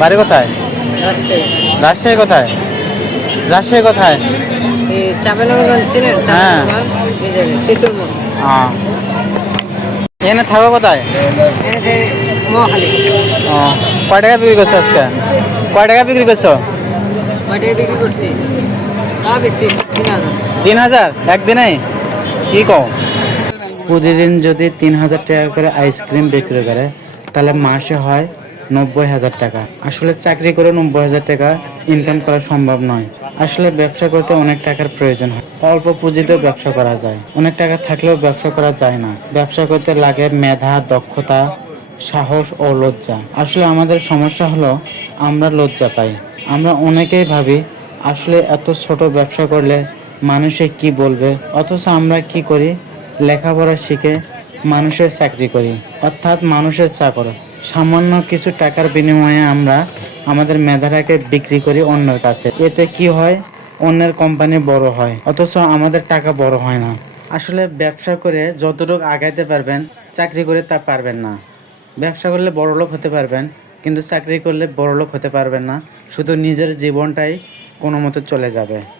বাড়ি কোথায়? রাজশাহী। কোথায়? রাজশাহী কোথায়? হ্যাঁ। এনে থাকো কোথায়? ও কয় টাকা বিক্রি করছ আজকে? কয় টাকা বিক্রি করছ? তিন হাজার। একদিনে? কি কও? প্রতিদিন যদি তিন হাজার টাকা করে আইসক্রিম বিক্রি করে তাহলে মাসে হয় নব্বই হাজার টাকা। আসলে চাকরি করে নব্বই হাজার টাকা ইনকাম করা সম্ভব নয়। আসলে ব্যবসা করতে অনেক টাকার প্রয়োজন হয়। অল্প পুঁজিতেও ব্যবসা করা যায়। অনেক টাকা থাকলেও ব্যবসা করা যায় না। ব্যবসা করতে লাগে মেধা, দক্ষতা, সাহস ও লজ্জা। আসলে আমাদের সমস্যা হলো আমরা লজ্জা পাই। আমরা অনেকেই ভাবি, আসলে এত ছোট ব্যবসা করলে মানুষে কি বলবে? অথচ আমরা কি করি? লেখাপড়া শিখে মানুষের চাকরি করি। অর্থাৎ মানুষের চাকর। সামান্য কিছু টাকার বিনিময়ে আমরা আমাদের মেধাটাকে বিক্রি করি অন্যের কাছে। এতে কি হয়? অন্যের কোম্পানি বড় হয়, অথচ আমাদের টাকা বড় হয় না। আসলে ব্যবসা করে যতটুকু আগাইতে পারবেন, চাকরি করে তা পারবেন না। ব্যবসা করলে বড়লোক হতে পারবেন, কিন্তু চাকরি করলে বড়লোক হতে পারবেন না। শুধু নিজের জীবনটাই কোনো মতো চলে যাবে।